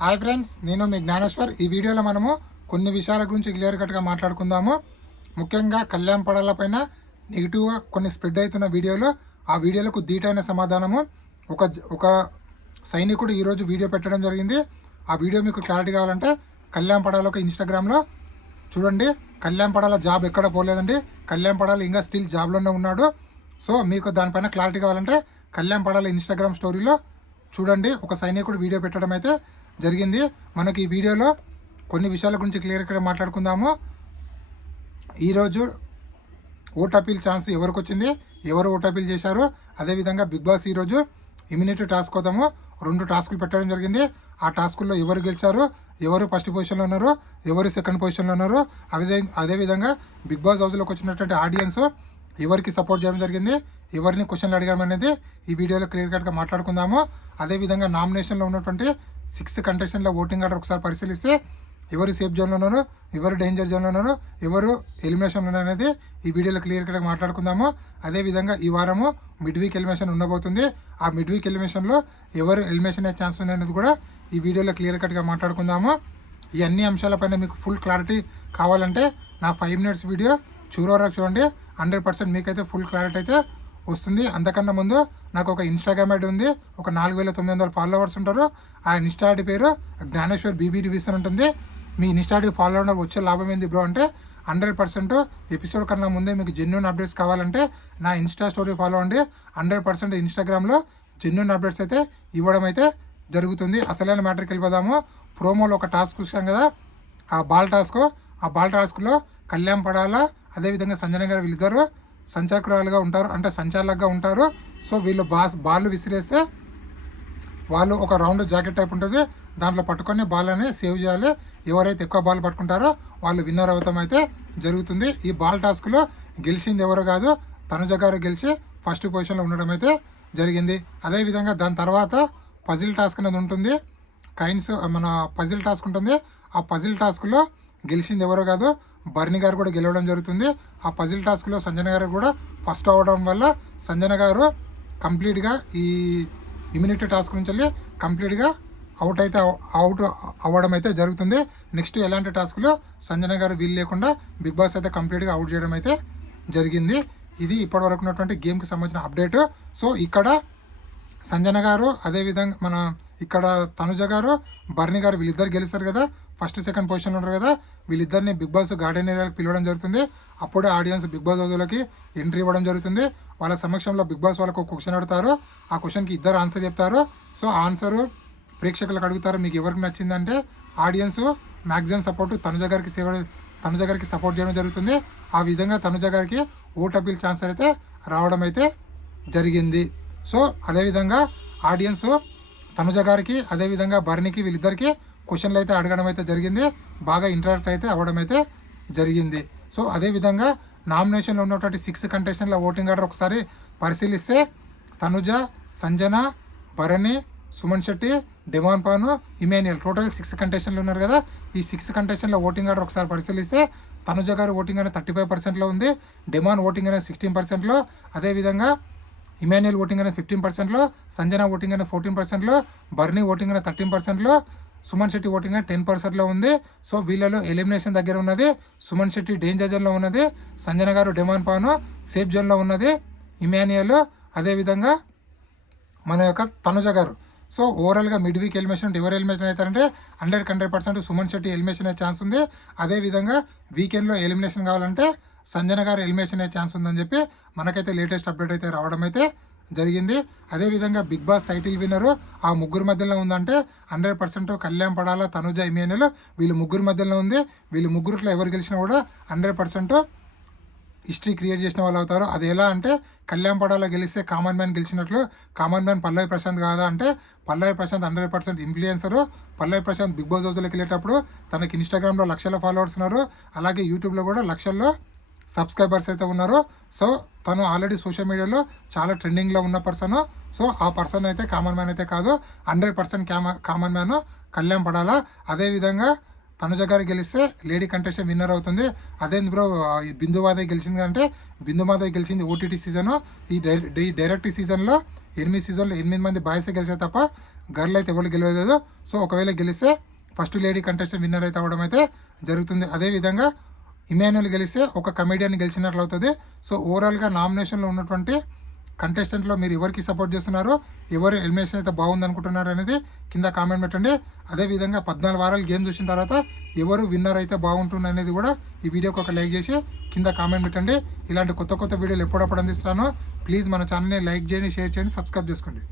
Hi friends, నేను మీ జ్ఞానేశ్వర్. ఈ వీడియోలో మనము కొన్ని విషయాల గురించి క్లియర్ కట్గా మాట్లాడుకుందాము. ముఖ్యంగా కళ్యాణ్ పడాల పైన నెగిటివ్గా కొన్ని స్ప్రెడ్ అవుతున్న వీడియోలు, ఆ వీడియోలకు ధీటైన సమాధానము. ఒక ఒక సైనికుడు ఈరోజు వీడియో పెట్టడం జరిగింది. ఆ వీడియో మీకు క్లారిటీ కావాలంటే కళ్యాణ్ పడాల ఒక ఇన్స్టాగ్రామ్లో చూడండి. కళ్యాణ్ పడాల జాబ్ ఎక్కడ పోలేదండి. కళ్యాణ్ పడాల ఇంకా స్టిల్ జాబ్లోనే ఉన్నాడు. సో మీకు దానిపైన క్లారిటీ కావాలంటే కళ్యాణ్ పడాల ఇన్స్టాగ్రామ్ స్టోరీలో చూడండి. ఒక సైనికుడు వీడియో పెట్టడం అయితే జరిగింది. మనకి ఈ వీడియోలో కొన్ని విషయాల గురించి క్లియర్గా మాట్లాడుకుందాము. ఈరోజు ఓట్ అపీల్ ఛాన్స్ ఎవరికి వచ్చింది, ఎవరు ఓట్ అపీల్ చేశారు, అదేవిధంగా బిగ్ బాస్ ఈరోజు ఇమ్యూనిటీ టాస్క్ కోసము 2 టాస్కులు పెట్టడం జరిగింది. ఆ టాస్కుల్లో ఎవరు గెలిచారు, ఎవరు ఫస్ట్ పొజిషన్లో ఉన్నారు, ఎవరు సెకండ్ పొజిషన్లో ఉన్నారు, అదేవిధంగా బిగ్ బాస్ హౌస్లోకి వచ్చినటువంటి ఆడియన్స్ ఎవరికి సపోర్ట్ చేయడం జరిగింది, ఎవరిని క్వశ్చన్లు అడగడం అనేది ఈ వీడియోలో క్లియర్ కట్గా మాట్లాడుకుందాము. అదేవిధంగా నామినేషన్లో ఉన్నటువంటి 6 కంటెస్టెంట్ల ఓటింగ్ ఆర్డర్ ఒకసారి పరిశీలిస్తే ఎవరు సేఫ్ జోన్లో ఉన్నారు, ఎవరు డేంజర్ జోన్లో ఉన్నారు, ఎవరు ఎలిమినేషన్లో ఉన్నారు అనేది ఈ వీడియోలో క్లియర్ కట్గా మాట్లాడుకుందాము. అదేవిధంగా ఈ వారము మిడ్ వీక్ ఎలిమినేషన్ ఉండబోతుంది. ఆ మిడ్ వీక్ ఎలిమినేషన్లో ఎవరు ఎలిమినేషన్ అయ్యే ఛాన్స్ ఉంది అనేది కూడా ఈ వీడియోలో క్లియర్ కట్గా మాట్లాడుకుందాము. ఈ అన్ని అంశాలపైన మీకు ఫుల్ క్లారిటీ కావాలంటే నా 5 మినిట్స్ వీడియో చూడవరకు చూడండి. 100% మీకైతే ఫుల్ క్లారిటీ అయితే వస్తుంది. అంతకన్నా ముందు నాకు ఒక ఇన్స్టాగ్రామ్ ఐడి ఉంది. ఒక 4900 ఫాలోవర్స్ ఉంటారు. ఆ ఇన్స్టా ఐడి పేరు జ్ఞానేశ్వర్ బీబీ రివ్యూస్ అని ఉంటుంది. మీ ఇన్స్టా ఐడి ఫాలో అవడం వచ్చే లాభం ఏంది బ్రో అంటే 100% ఎపిసోడ్ కన్నా ముందే మీకు జెన్యూన్ అప్డేట్స్ కావాలంటే నా ఇన్స్టా స్టోరీ ఫాలో అండి. 100% ఇన్స్టాగ్రామ్లో జెన్యూన్ అప్డేట్స్ అయితే ఇవ్వడం అయితే జరుగుతుంది. అసలైన మ్యాటర్కి వెళ్ళిపోదాము. ప్రోమోలో ఒక టాస్క్ చూసాం కదా, ఆ బాల్ టాస్క్లో కళ్యాణ్ పడాల అదేవిధంగా సంజన గారు వీళ్ళిద్దరు సంచాలకులుగా ఉంటారు, అంటే సంచాలకుగా ఉంటారు. సో వీళ్ళు బాల్ విసిరేస్తే వాళ్ళు ఒక రౌండ్ జాకెట్ టైప్ ఉంటుంది, దాంట్లో పట్టుకొని బాల్ అని సేవ్ చేయాలి. ఎవరైతే ఎక్కువ బాల్ పట్టుకుంటారో వాళ్ళు విన్నర్ అవుతాం అయితే జరుగుతుంది. ఈ బాల్ టాస్క్లో గెలిచింది ఎవరు కాదు, తనుజ గారు గెలిచి ఫస్ట్ పొజిషన్లో ఉండడం అయితే జరిగింది. అదేవిధంగా దాని తర్వాత పజిల్ టాస్క్ అనేది ఉంటుంది. మన పజిల్ టాస్క్ ఉంటుంది. ఆ పజిల్ టాస్క్లో గెలిచింది ఎవరో కాదు, బర్ని గారు కూడా గెలవడం జరుగుతుంది. ఆ పజిల్ టాస్క్లో సంజన గారు కూడా ఫస్ట్ అవ్వడం వల్ల సంజన గారు కంప్లీట్గా ఈ ఇమ్యూనిటీ టాస్క్ నుంచి వెళ్ళి కంప్లీట్గా అవుట్ అవ్వడం అయితే జరుగుతుంది. నెక్స్ట్ ఎలాంటి టాస్క్లో సంజన గారు వీలు లేకుండా బిగ్ బాస్ అయితే కంప్లీట్గా అవుట్ చేయడం అయితే జరిగింది. ఇది ఇప్పటివరకు ఉన్నటువంటి గేమ్కి సంబంధించిన అప్డేట్. సో ఇక్కడ సంజన గారు అదేవిధంగా ఇక్కడ తనుజ గారు బర్ని గారు వీళ్ళిద్దరు గెలుస్తారు కదా, ఫస్ట్ సెకండ్ పొజిషన్లో ఉంటారు కదా. వీళ్ళిద్దరిని బిగ్ బాస్ గార్డెన్ ఏరియాకి పిలవడం జరుగుతుంది. అప్పుడే ఆడియన్స్ బిగ్ బాస్ హౌస్లోకి ఎంట్రీ ఇవ్వడం జరుగుతుంది. వాళ్ళ సమక్షంలో బిగ్ బాస్ వాళ్ళకు ఒక క్వశ్చన్ అడుగుతారు. ఆ క్వశ్చన్కి ఇద్దరు ఆన్సర్ చెప్తారు. సో ఆన్సరు ప్రేక్షకులకు అడుగుతారు, మీకు ఎవరికి నచ్చిందంటే ఆడియన్స్ మ్యాక్సిమం సపోర్ట్ తనుజ గారికి సపోర్ట్ చేయడం జరుగుతుంది. ఆ విధంగా తనుజ గారికి ఓట్ అపీల్ ఛాన్స్ అయితే రావడం అయితే జరిగింది. సో అదేవిధంగా ఆడియన్స్ తనుజ గారికి అదేవిధంగా బర్నికి వీళ్ళిద్దరికి క్వశ్చన్లు అయితే అడగడం అయితే జరిగింది. బాగా ఇంటరాక్ట్ అయితే అవ్వడం అయితే జరిగింది. సో అదేవిధంగా నామినేషన్లో ఉన్నటువంటి 6 కంటెస్టెంట్ల ఓటింగ్ ఆర్డర్ ఒకసారి పరిశీలిస్తే తనుజ, సంజన, భరణి, సుమన్ శెట్టి, డెమాన్ పాను, ఇమాన్యుయల్ టోటల్ 6 కంటెస్టెంట్లు ఉన్నారు కదా. ఈ 6 కంటెస్టెంట్ల ఓటింగ్ ఆర్డర్ ఒకసారి పరిశీలిస్తే తనుజ గారు ఓటింగ్ అనేది 35%లో ఉంది, డెమాన్ ఓటింగ్ అనేది 16%లో, అదేవిధంగా ఇమాన్యుయల్ ఓటింగ్ అనేది 15%లో, సంజన ఓటింగ్ అనేది 14%లో, బర్నీ ఓటింగ్ అనేది 13%లో, సుమన్ శెట్టి ఓటింగ్ అనేది 10%లో ఉంది. సో వీళ్ళలో ఎలిమినేషన్ దగ్గర ఉన్నది. సుమన్ శెట్టి డేంజర్ జోన్లో ఉన్నది, సంజన గారు డెమాన్ పాను సేఫ్ జోన్లో ఉన్నది, ఇమాన్యుయల్ అదేవిధంగా మన యొక్క తనుజ గారు. సో ఓవరాల్గా మిడ్ వీక్ ఎలిమినేషన్ ఎవరు ఎలిమినేషన్ అవుతారంటే 100% సుమన్ శెట్టి ఎలిమినేషన్ అయ్యే ఛాన్స్ ఉంది. అదేవిధంగా వీకెండ్లో ఎలిమినేషన్ కావాలంటే సంజన గారు ఎలిమినేషన్ అయ్యే ఛాన్స్ ఉందని చెప్పి మనకైతే లేటెస్ట్ అప్డేట్ అయితే రావడం అయితే జరిగింది. అదేవిధంగా బిగ్ బాస్ టైటిల్ విన్నరు ఆ ముగ్గురు మధ్యలో ఉందంటే 100% కళ్యాణ్ పడాల, తనుజ, ఇమాన్యుయల్ వీళ్ళు ముగ్గురు మధ్యలో ఉంది. వీళ్ళు ముగ్గురులో ఎవరు గెలిచినా కూడా 100% హిస్టరీ క్రియేట్ చేసిన వాళ్ళు అవుతారు. అది ఎలా అంటే కళ్యాణ్ పడాలో గెలిస్తే కామన్ మ్యాన్ గెలిచినట్లు. కామన్ మ్యాన్ పల్లవి ప్రశాంత్ కాదా అంటే పల్లవి ప్రశాంత్ 100% ఇన్ఫ్లుయెన్సరు. పల్లవి ప్రశాంత్ బిగ్ బాస్ హౌస్లోకి వెళ్ళేటప్పుడు తనకి ఇన్స్టాగ్రామ్లో లక్షల ఫాలోవర్స్ ఉన్నారు, అలాగే యూట్యూబ్లో కూడా లక్షల్లో సబ్స్క్రైబర్స్ అయితే ఉన్నారు. సో తను ఆల్రెడీ సోషల్ మీడియాలో చాలా ట్రెండింగ్లో ఉన్న పర్సన్. సో ఆ పర్సన్ అయితే కామన్ మ్యాన్ అయితే కాదు, 100% కామన్ మ్యాన్ కళ్యాణ్ పడాలా. అదేవిధంగా తనుజ గారు గెలిస్తే లేడీ కంటెస్టెంట్ విన్నర్ అవుతుంది. అదేంది బ్రో ఈ బిందు మాధవి గెలిచింది అంటే బిందు మాధవి గెలిచింది ఓటీటీ సీజను. ఈ డైరెక్ట్ సీజన్లో 8 సీజన్లో 8 మంది బాయ్సే గెలిచారు తప్ప గర్ల్ అయితే ఎవరు గెలవలేదు. సో ఒకవేళ గెలిస్తే ఫస్ట్ లేడీ కంటెస్టెంట్ విన్నర్ అయితే అవ్వడం అయితే జరుగుతుంది. అదేవిధంగా ఇమాన్యుల్ గెలిస్తే ఒక కమెడియన్ గెలిచినట్లు అవుతుంది. సో ఓవరాల్గా నామినేషన్లో ఉన్నటువంటి కంటెస్టెంట్లో మీరు ఎవరికి సపోర్ట్ చేస్తున్నారో, ఎవరు ఎలిమినేషన్ అయితే బాగుంది అనుకుంటున్నారు అనేది కింద కామెంట్ పెట్టండి. అదేవిధంగా 14 వారాలు గేమ్ చూసిన తర్వాత ఎవరు విన్నర్ అయితే బాగుంటుంది అనేది కూడా ఈ వీడియోకి ఒక లైక్ చేసి కింద కామెంట్ పెట్టండి. ఇలాంటి కొత్త వీడియోలు ఎప్పుడప్పుడు అందిస్తున్నానో ప్లీజ్ మన ఛానల్ని లైక్ చేయండి, షేర్ చేయండి, సబ్స్క్రైబ్ చేసుకోండి.